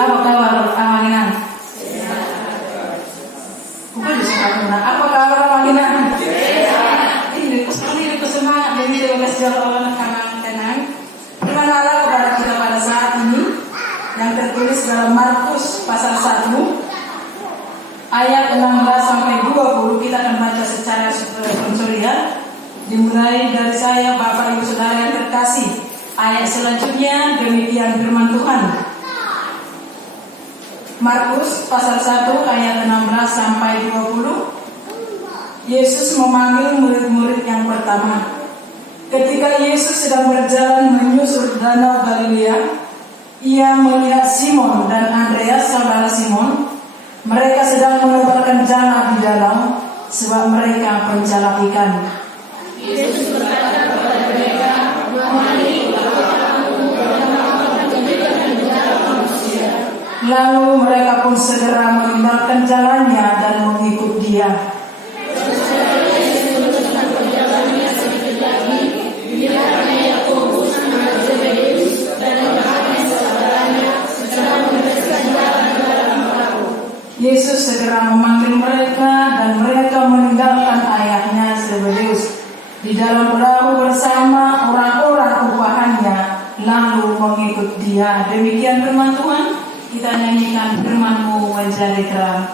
Apa kabar Amanginan? Bukan di sana. Apa kabar Amanginan? Ini semangat dari 12 jalan kanan. Berkenalan kepada kita pada saat ini yang tertulis dalam Markus pasal 1 ayat 16 sampai 20. Kita akan baca secara konsolidan. Dimulai dari saya, Bapak Ibu Saudara yang terkasih. Ayat selanjutnya demikian firman Tuhan. Markus pasal 1 ayat 16 sampai 20. Yesus memanggil murid-murid yang pertama. Ketika Yesus sedang berjalan menyusur danau Galilea, ia melihat Simon dan Andreas saudara Simon. Mereka sedang menebarkan jala di danau, sebab mereka penjala ikan. Yesus berkata kepada mereka, "Mari, aku menunjukkan jala manusia." Lalu mereka pun segera meninggalkan jalannya dan mengikut Dia. Yesus segera memanggil mereka dan mereka meninggalkan ayahnya Zebedeus di dalam perahu bersama orang-orang upahannya, lalu mengikut Dia. Demikian firman Tuhan. Kita nyanyikan firman-Mu menjadi terang.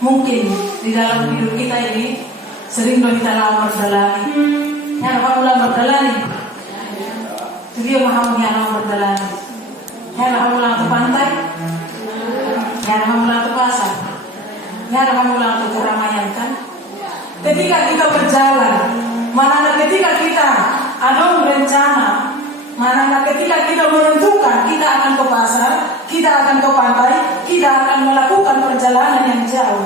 Mungkin di dalam hidup kita ini sering kita lamar berlari. Ya, kamu lamar berlari. Dia mahu yang lamar berlari. Ya, kamu lamar ke pantai. Ya, kamu lamar ke pasar. Ya, kamu lamar ke keramaian kan. Ketika kita berjalan, mana ketika kita ada rencana, mana ketika kita menentukan kita akan ke pasar, kita akan ke pantai, kita akan melakukan perjalanan yang jauh.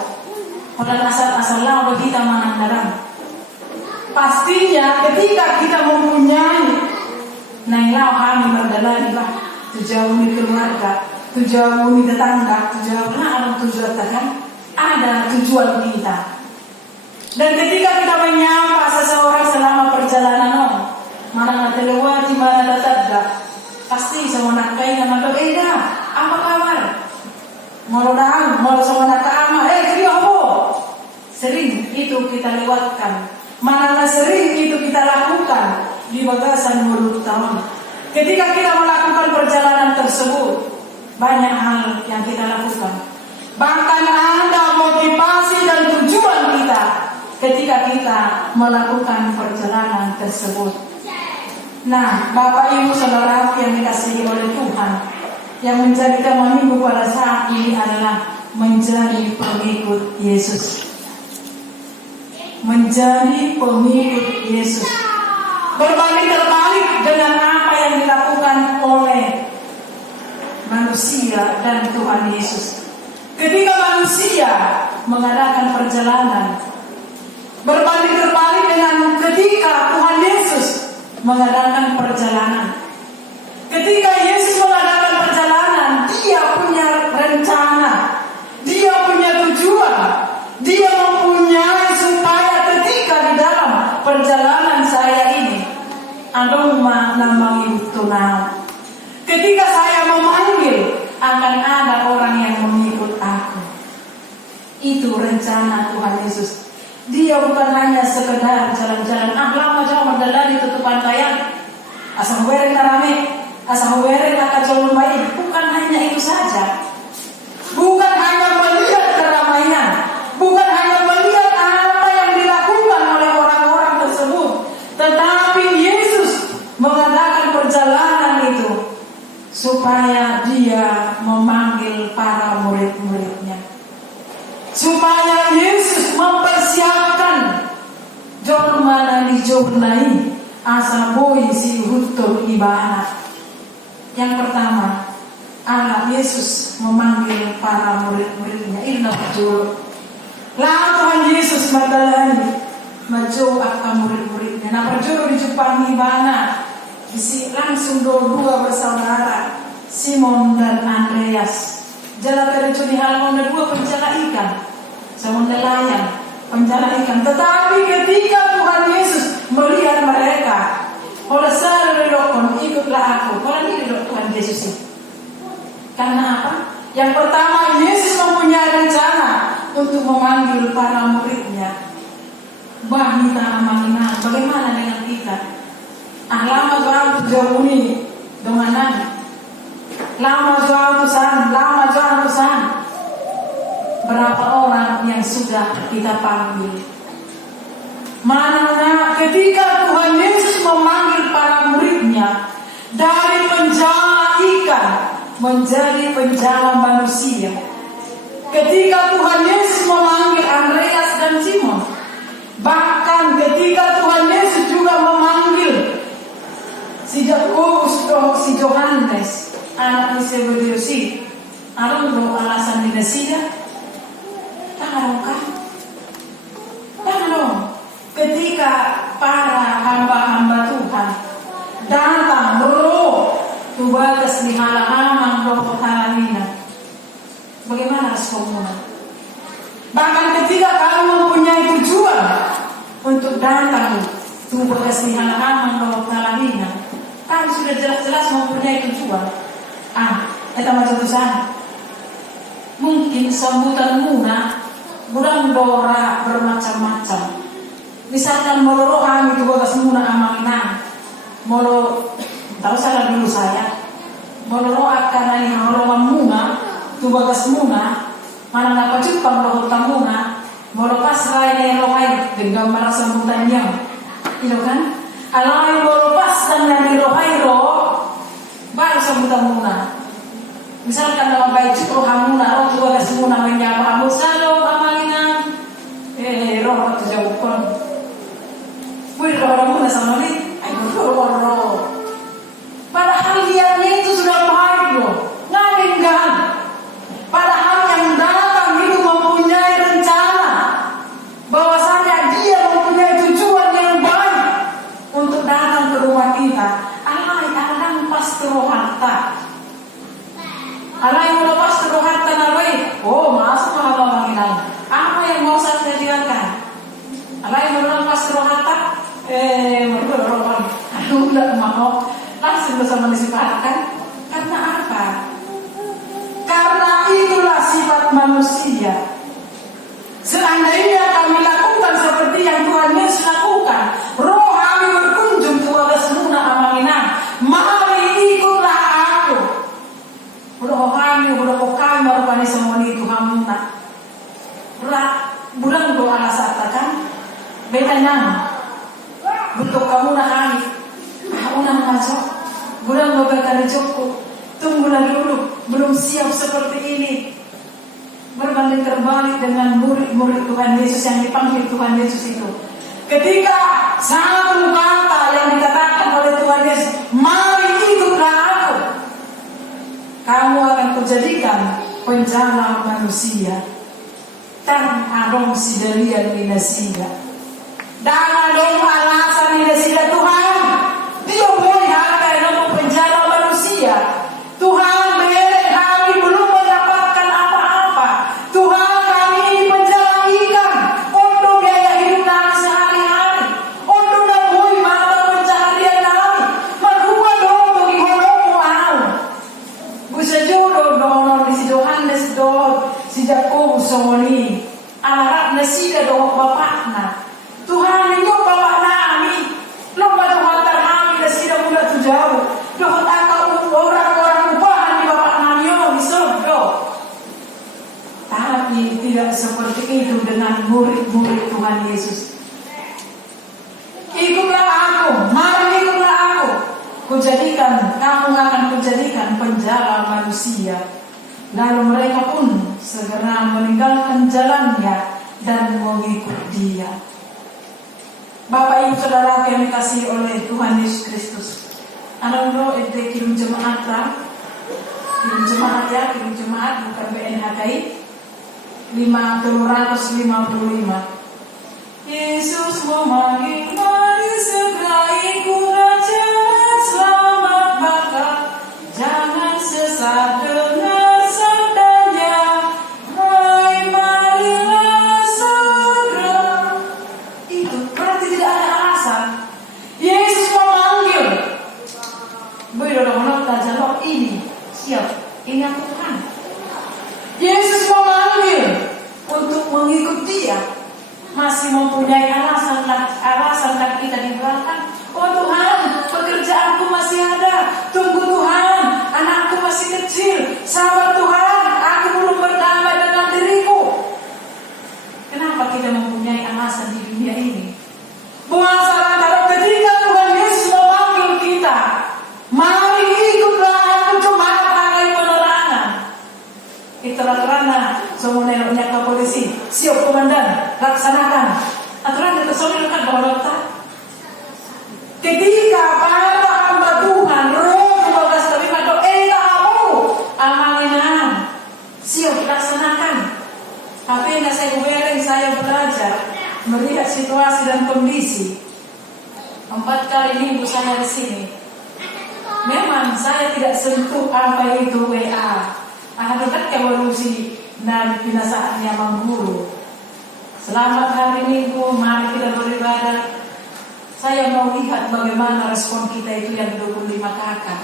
Pada asal-asal lalu kita menandaran. Pastinya ketika kita mempunyai nailau kami berjalan lah, tujuan keluarga, tujuan tetangga, tujuan ada tujuan kan, ada tujuan kita. Dan ketika kita menyapa seseorang selama perjalanan, mana terlewati, mana tetangga, pasti sama nak kain nama Eda, apa kabar? Mau sama nak ama, jadi apa? Sering itu kita lewatkan. Mana sering itu kita lakukan di bagasan mulut tahun. Ketika kita melakukan perjalanan tersebut, banyak hal yang kita lakukan. Bahkan ada motivasi dan tujuan kita ketika kita melakukan perjalanan tersebut. Nah, Bapak Ibu Saudara yang dikasihi oleh Tuhan, yang menjadikan minggu pada saat ini adalah menjadi pengikut Yesus. Menjadi pengikut Yesus. Berbanding terbalik dengan apa yang dilakukan oleh manusia dan Tuhan Yesus. Ketika manusia mengadakan perjalanan, berbanding terbalik dengan ketika Tuhan Yesus mengadakan perjalanan. Ketika Yesus mengadakan perjalanan, Dia punya rencana, Dia punya tujuan, Dia mempunyai supaya Tuhan Yesus. Dia bukan hanya sekedar jalan-jalan, lama jauh menjalani tutupan kayak asal huwere narame, asal huwere nakajolong baik. Bukan hanya itu saja. Bukan hanya melihat keramaian, bukan hanya melihat apa yang dilakukan oleh orang-orang tersebut, tetapi Yesus mengadakan perjalanan itu supaya dia memanggil para murid-muridnya, supaya Yesus mempersiapkan jor mana di jornai asa boy si hutul ibana. Yang pertama, anak Yesus memanggil para murid-muridnya. Ini betul. Lalu Tuhan Yesus madalani maju akan murid-muridnya. Nah perjuru di Jepang ibana isi langsung dua bersaudara, Simon dan Andreas. Jalan terjun di halaman dua penjala ikan, sama nelayan penjala ikan. Tetapi ketika Tuhan Yesus melihat mereka, oleh sarudokon ikutlah aku. Orang ini dok Tuhan Yesus ini. Karena apa? Yang pertama, Yesus mempunyai rencana untuk memanggil para muridnya. Bahita amanina, bagaimana dengan kita? Lama jauh jauh ini dengan lama jauh tusan. Berapa orang yang sudah kita panggil? Mana ketika Tuhan Yesus memanggil para muridnya dari penjala ikan menjadi penjala manusia. Ketika Tuhan Yesus memanggil Andreas dan Simon, bahkan ketika Tuhan Yesus juga memanggil si Yakobus atau si Yohanes, anak Zebedeus, aron alasan dinasinya, kan? Ketika para hamba-hamba Tuhan datang tubagas di halaman roh kalamina, bagaimana responnya? Bahkan ketika kami mempunyai tujuan untuk datang tubagas di halaman roh kalamina, kami sudah jelas-jelas mempunyai tujuan. Kita macam tulisan. Mungkin sambutan muna burang dora bermacam-macam. Misalkan molo kami tubagas muna amanginan, molo tahu salah dulu saya. Molo akan nani molo muna tubagas muna, mana napa cupang roh tamuna, molo pasrai ne rohai dengan gambar sambutannya. Itu kan? Alai molo pas dan nani rohai baru sambutan muna. Misalkan dalam baik roh hamuna, roh tubagas muna menyapa amu salo amanginan. Roh itu jauh kon. Wih, roh muna sama ni, roh. Padahal niatnya itu sudah baik loh, ngalingkan. Padahal yang datang itu mempunyai rencana, bahwasanya dia mempunyai tujuan yang baik untuk datang ke rumah kita. Alai pas ke roh harta. Alai melepas ke roh harta nalai. Masuk ke halaman ini. Apa yang mau saya kerjakan? Alai melepas ke roh harta. Udah mau langsung bersama disifatkan. Karena apa? Karena itulah sifat manusia. Seandainya kami lakukan seperti yang Tuhan Yesus lakukan, roh kami berkunjung ke wagas muna amanginan, mari ikutlah aku. Roh kami merupani semua itu hamuna. Bulan doa rasatakan bedanya. Bentuk kamu nak kami, unang masuk, bulan beberapa cukup, tunggulah dulu, belum siap seperti ini. Berbanding terbalik dengan murid-murid Tuhan Yesus yang dipanggil Tuhan Yesus itu. Ketika satu kata yang dikatakan oleh Tuhan Yesus, mari ikutlah aku, kamu akan kujadikan penjala manusia. Tan adong sidalian minasida. Dan adong alasan minasida Tuhan. Dia boleh hargai nama penjara manusia. Tuhan beri kami belum mendapatkan apa-apa. Tuhan kami ini penjara ikan. Untuk biaya hidup kami sehari-hari. Untuk nabui mata pencaharian kami. Merua dong bagi honomu mau. Bisa jodoh dong di si Yohanes dong. Si Yakobus somoni. Alarap nasida tengok bapakna. Tuhan itu bapak nami. Lo pada watar nami dan sida muda tu jauh. Dohot akal orang-orang upahan di bapak nami di surga. Tapi tidak seperti itu dengan murid-murid Tuhan Yesus. Ikutlah aku, mari ikutlah aku. Kamu akan kujadikan penjala manusia. Lalu mereka pun segera meninggalkan jalannya dan mengikut dia. Bapak Ibu Saudara yang dikasihi oleh Tuhan Yesus Kristus. Anak-anak itu kirim jemaat bukan BNHKI 555. Yesus memanggil, mari segera ikutlah jalan selamat baka, jangan sesat dengar sabdanya, hai marilah segera. Itu berarti tidak ada alasan. Yesus memanggil. Benar-benar tajam ini siap, ini aku Tuhan. Yesus memanggil untuk mengikut dia. Masih mempunyai alasan kita di belakang. Oh Tuhan, pekerjaanku masih ada. Tunggu Tuhan, anakku masih kecil. Sabar Tuhan, aku belum berdamai dengan diriku. Kenapa kita mempunyai alasan di dunia ini? Puasa kalau ketika Tuhan Yesus memanggil kita, mari ikutlah aku, cuma pakai penerangan. Itulah karena semua nenoknya ke polisi. Siap komandan, laksanakan. Aturan dipersoalkan bahwa dokter. Ketika para hamba Tuhan, Roh 12:5 kamu amalin, siap laksanakan. Tapi yang saya belajar melihat situasi dan kondisi. 4 kali minggu saya di sini. Memang saya tidak sentuh apa itu WA. Hakikat evolusi dan binasaannya mengguru. Selamat hari Minggu, mari kita beribadah. Saya mau lihat bagaimana respon kita itu yang 25 kakak.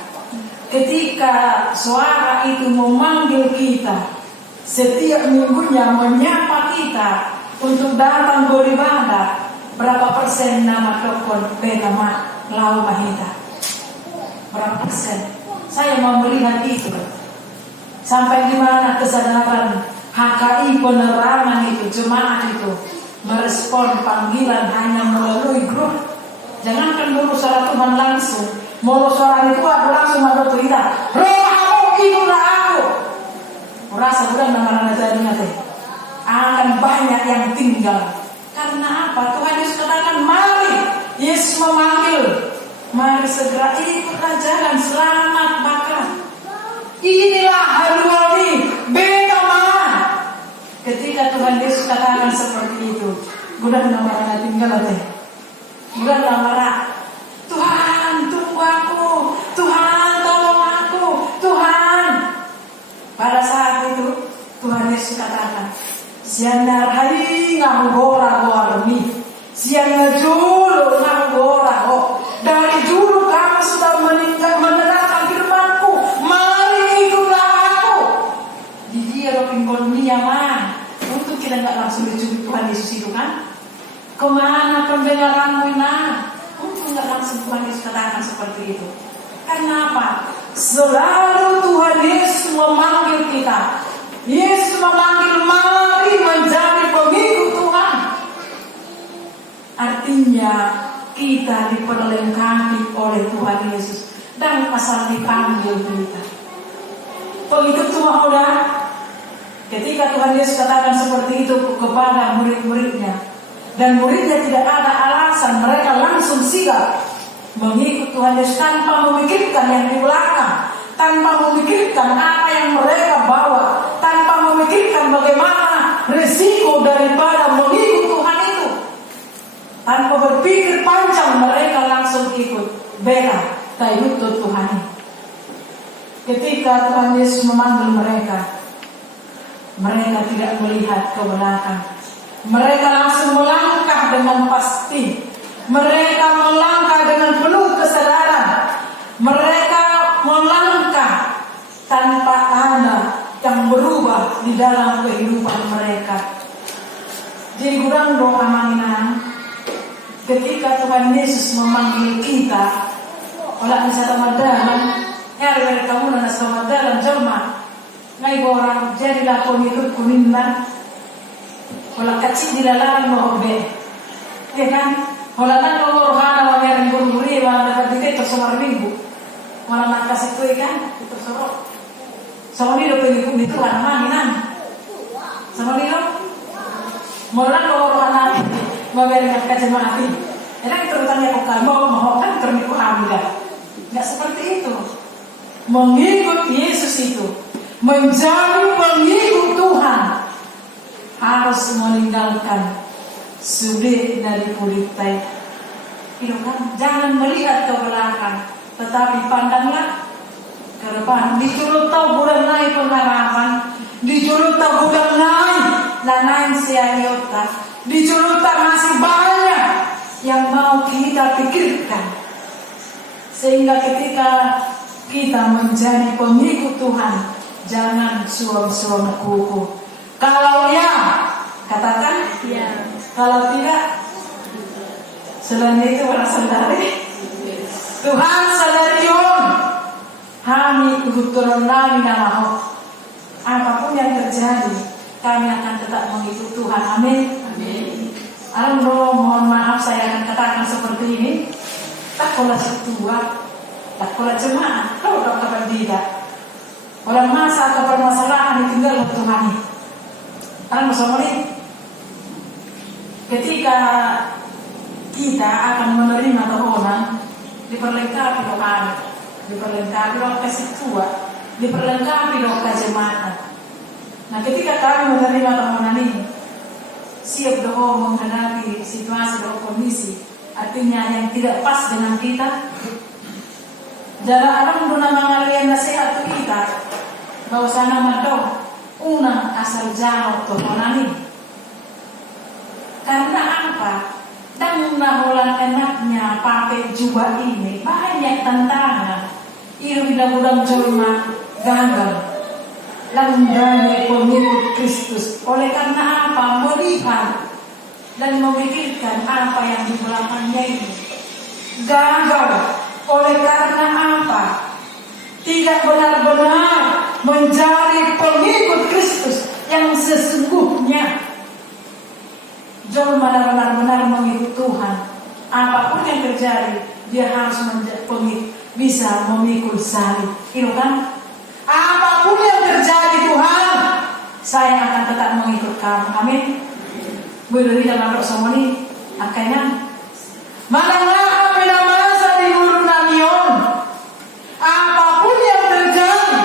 Ketika suara itu memanggil kita, setiap minggunya menyapa kita untuk datang beribadah, berapa persen nama dokon Betama Lau Mahita? Berapa persen? Saya mau melihat itu. Sampai di mana kesadaran HKI penerangan itu, jemaat itu merespon panggilan hanya melalui grup. Jangankan dulu suara Tuhan langsung, mau suara itu aku langsung ada cerita. Roh aku, ikutlah aku. Merasa bukan nama-nama jadinya teh. Akan banyak yang tinggal. Karena apa? Tuhan Yesus katakan mari. Yesus memanggil, mari segera ikutlah jalan selamat bakar. Inilah haluani Betama. Ketika Tuhan Yesus katakan seperti itu, bukan nama tinggal teh. Bukan nama Tuhan tunggu aku, Tuhan tolong aku, Tuhan. Pada saat itu Tuhan Yesus katakan, sianar hari ngagora mi, sianar julu ngagora ho. Dari dulu kamu sudah menerangkan firman-Ku. Mari ikutlah aku. Di dia rokin niyaman. Untuk kita nggak langsung dicubit Tuhan Yesus itu kan? Kemana pembenaranmu nah? Untuk nggak langsung Tuhan Yesus katakan seperti itu. Karena apa? Selalu Tuhan Yesus memanggil kita. Yesus memanggil mari menjadi pengikut Tuhan. Artinya kita diperlengkapi oleh Tuhan Yesus dan asal dipanggil kita. Pengikut Tuhan udah. Ketika Tuhan Yesus katakan seperti itu kepada murid-muridnya, dan muridnya tidak ada alasan, mereka langsung sigap mengikut Tuhan Yesus tanpa memikirkan yang di belakang, tanpa memikirkan apa yang mereka bawa, tanpa memikirkan bagaimana risiko daripada mengikut Tuhan itu. Tanpa berpikir panjang mereka langsung ikut. Bela, ikut Tuhan. Ketika Tuhan Yesus memanggil mereka, mereka tidak melihat ke belakang. Mereka langsung melangkah dengan pasti. Mereka melangkah dengan penuh kesadaran. Mereka melangkah tanpa ada yang berubah di dalam kehidupan mereka. Jadi kurang doa manginan ketika Tuhan Yesus memanggil kita, olah bisa tamadalan, dari kamu dan tamadalan jorma, ngai orang jadilah pengikut kuningan, olah kecil dilalang mohbe, ya kan? Olah tak nomor hana yang bermuri, malah dapat dikit tersemar minggu, malah nak kasih tuh kan, itu sorok. Sama dia pengikut itu kan manginan, sama dia. Mula kalau anak memberikan kejemaah ini, enak terutama kau mau kan termiku hamil, nggak seperti itu. Mengikut Yesus itu, menjadi pengikut Tuhan, harus meninggalkan sulit dari politik. Itu kan, jangan melihat ke belakang, tetapi pandanglah ke depan. Disuruh tahu bulan naik pengharapan, disuruh tahu bulan naik. Nanain siayota di Juruta masih banyak yang mau kita pikirkan, sehingga ketika kita menjadi pengikut Tuhan, jangan suam-suam kuku. Kalau ya, katakan ya. Kalau tidak, selain itu berasal dari Tuhan sadarion. Kami kebetulan kami nama apapun yang terjadi, kami akan tetap mengikut Tuhan. Amin. Amin. Alhamdulillah, mohon maaf saya akan katakan seperti ini. Tak kolah setua, tak kolah jemaah, tahu tak kabar tidak. Orang masa atau permasalahan ditinggal oleh Tuhan. Alhamdulillah, ketika kita akan menerima Tuhan, diperlengkapi doa, diperlengkapi doa kasih tua, diperlengkapi doa jemaah. Nah, ketika kami menerima tahanan ini, siap doa menghadapi situasi doa kondisi, artinya yang tidak pas dengan kita. Jangan orang guna mengalian nasihat kita, bahwa sana madong unang asal jauh tahanan ini. Karena apa? Dan nahulan enaknya pakai jubah ini banyak tantangan. Iru bilang jorma gagal. Landani pengikut Kristus. Oleh karena apa? Melihat dan memikirkan apa yang di belakangnya ini. Gagal. Oleh karena apa? Tidak benar-benar menjadi pengikut Kristus yang sesungguhnya. Jangan benar-benar mengikut Tuhan. Apapun yang terjadi, dia harus bisa memikul salib. Itu kan? Apapun yang terjadi Tuhan, saya akan tetap mengikut kamu. Amin. Berdiri dalam bersama ini, akhirnya mananglah apa masa di urun namion. Apapun yang terjadi,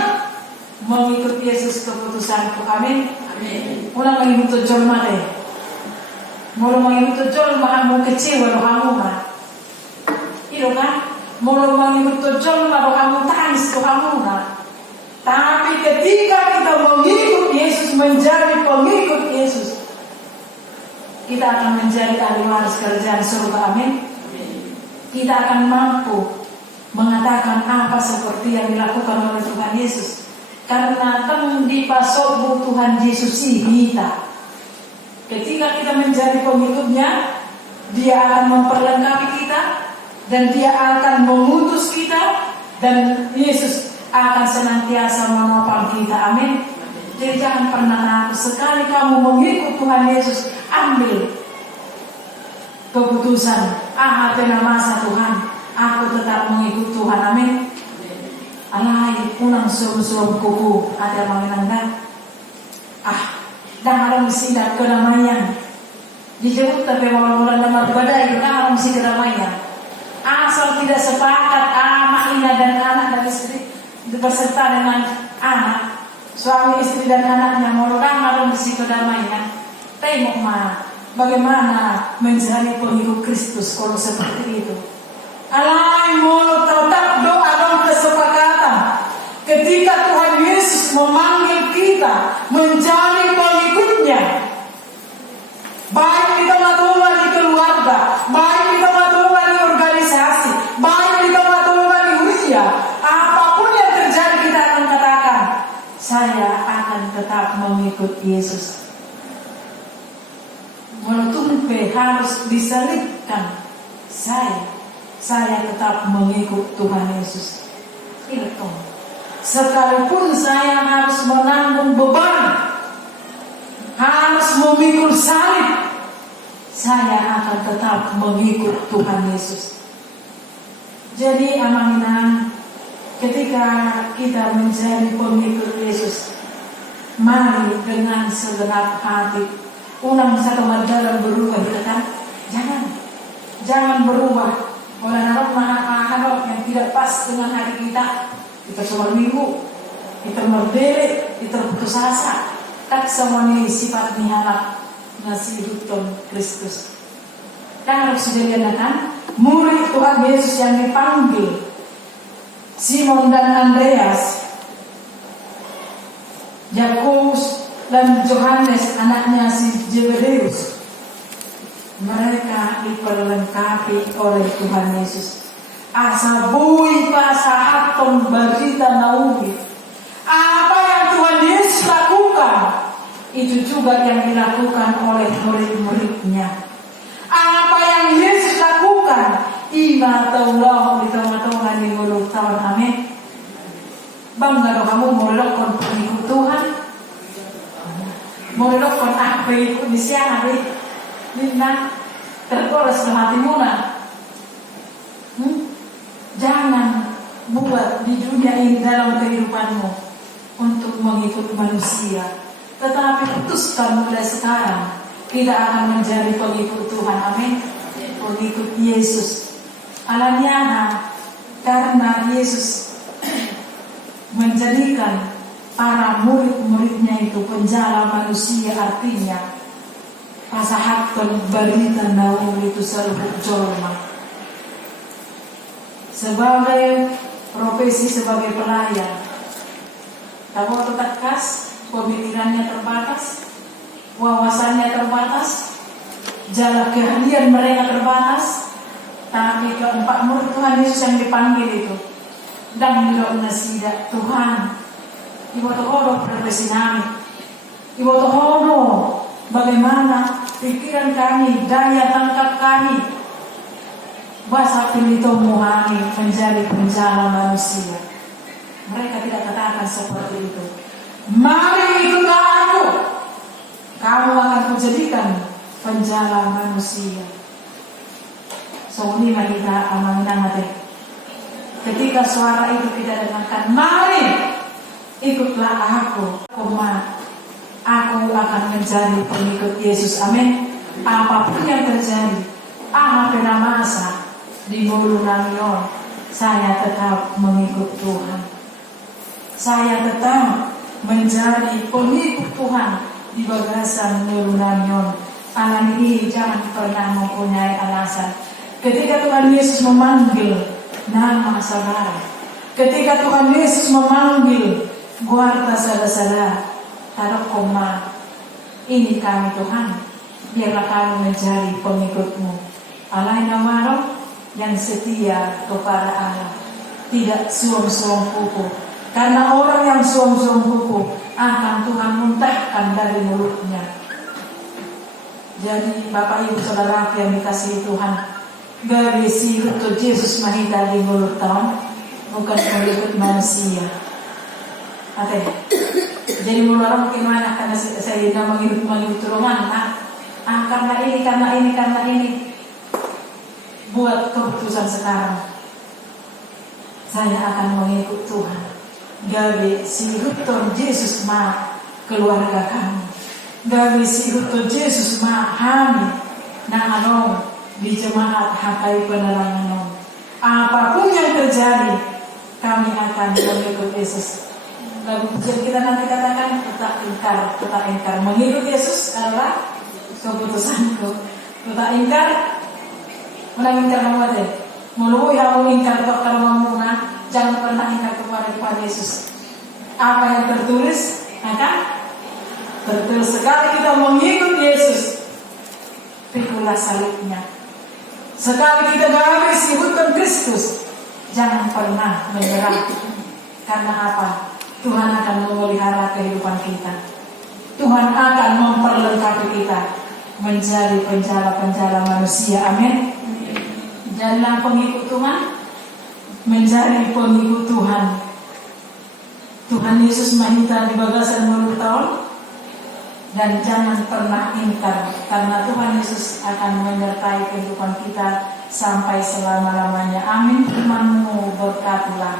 mengikut Yesus keputusanku. Amin. Amin. Mula mengikut jorma deh. Mula mengikut jorma mau kecewa doh kamu mah. Itu kan? Mula mengikut jorma doh kamu tangis doh kamu mah. Tapi ketika kita mengikut Yesus, menjadi pengikut Yesus, kita akan menjadi ahli waris kerajaan surga. Amin. Kita akan mampu mengatakan apa seperti yang dilakukan oleh Tuhan Yesus. Karena di pasok Tuhan Yesus kita. Ketika kita menjadi pengikutnya, dia akan memperlengkapi kita, dan dia akan mengutus kita, dan Yesus akan senantiasa menopang kita. Amin. Jadi jangan pernah ragu. Sekali kamu mengikut Tuhan Yesus, ambil keputusan. Pena masa Tuhan, aku tetap mengikut Tuhan. Amin. Alai unang suam-suam kuku ada mengenangkan. Dan orang mesti nak kedamaian. Dijemput tapi mula-mula nama badai itu kan orang mesti kedamaian. Asal tidak sepakat Ina dan anak dan istri berserta dengan anak, suami istri dan anaknya merupakan malam mesti kedamaian. Tengok bagaimana menjadi pengikut Kristus kalau seperti itu. Alai mulut tetap doa dan kesepakatan. Ketika Tuhan Yesus memanggil kita menjadi pengikutnya, baik kita matulungan di keluarga, baik kita matulungan di organisasi, baik kita matulungan di usia, apapun yang terjadi kita akan katakan, saya akan tetap mengikut Yesus. harus diselipkan. Saya tetap mengikut Tuhan Yesus. Itu. Sekalipun saya harus menanggung beban, harus memikul salib, saya akan tetap mengikut Tuhan Yesus. Jadi amanah, ketika kita menjadi pengikut Yesus, mari dengan segenap hati. Unang sa dalam berubah, kita kan? Jangan berubah. Oleh hal yang tidak pas dengan hati kita cuma minggu, kita merdere, kita putus asa. Tak semua ini sifat nihalak nasi hukum Kristus. Dan harus dilihatkan murid Tuhan Yesus yang dipanggil Simon dan Andreas, Yakobus dan Yohanes anaknya si Zebedeus. Mereka diperlengkapi oleh Tuhan Yesus. Asa bui pasahaton berita naumi. Apa yang Tuhan Yesus lakukan, itu juga yang dilakukan oleh murid-muridnya. Apa yang Yesus lakukan, ima taulah di tengah-tengah di mulut tahun. Amin. Bangga kamu melokon pengikut Tuhan, melokon pengikut Mesias hari. Nina tergores dalam hatimu nak. Jangan buat di dunia ini dalam kehidupanmu untuk mengikut manusia, tetapi putuskan mulai sekarang tidak akan menjadi pengikut Tuhan. Amin. Pengikut Yesus. Alamiana, karena Yesus menjadikan para murid-muridnya itu penjala manusia, artinya pasahaton berita naung itu selalu jolma. Sebagai profesi, sebagai pelayan, kamu tetap kas, pemikirannya terbatas, wawasannya terbatas, jalan keahlian mereka terbatas. Tapi keempat murid Tuhan Yesus yang dipanggil itu, dan bilang nasihat Tuhan, ibu tohono profesi nami, ibu tohono bagaimana pikiran kami, daya tangkap kami, bahasa pilitomu kami menjadi penjala manusia. Mereka tidak katakan seperti itu. Mari ikutlah aku, kamu akan kujadikan penjala manusia. So ini kita amanah deh. Ketika suara itu kita dengarkan, mari ikutlah aku, aku akan menjadi pengikut Yesus. Amin. Apapun yang terjadi, apa masa di mulut namion, saya tetap mengikut Tuhan. Saya tetap menjadi pengikut Tuhan di bagasan mulut namion. Alam ini jangan pernah mempunyai alasan. Ketika Tuhan Yesus memanggil nama saudara, ketika Tuhan Yesus memanggil guarda saudara, taruh koma, ini kami Tuhan, biarlah kami menjadi pengikut-Mu. Allah yang marah, yang setia kepada Allah, tidak suam-suam kuku. Karena orang yang suam-suam kuku akan Tuhan muntahkan dari mulutnya. Jadi Bapak Ibu Saudara yang dikasihi Tuhan, gawe si untuk Yesus mahita di mulut tahun, bukan mengikut manusia. Oke. Jadi mulut orang bagaimana? Karena saya tidak mengikut tulungan, karena ini, buat keputusan sekarang. Saya akan mengikut Tuhan. Gawe si untuk Yesus keluarga kami. Gawe si untuk Yesus kami di jemaat Hakai Penerangan. Apapun yang terjadi, kami akan mengikut Yesus. Lagu pujian kita nanti katakan tetap ingkar. Mengikut Yesus adalah keputusanku. Tetap ingkar, menang ingkar nama deh. Mulu yang ingkar untuk karena jangan pernah ingkar kepada Tuhan Yesus. Apa yang tertulis akan tertulis. Sekali kita mengikut Yesus, pikulah salibnya. Sekali kita gagal sibukkan Kristus, jangan pernah menyerah. Karena apa? Tuhan akan memelihara kehidupan kita. Tuhan akan memperlengkapi kita. menjadi penjala-penjala manusia. Amin. Jadilah pengikut Tuhan, menjadi pengikut Tuhan. Tuhan Yesus mahita di bagasan mulut tahun, dan jangan pernah ingkar, karena Tuhan Yesus akan menyertai kehidupan kita sampai selama-lamanya. Amin. Firman-Mu berkatilah.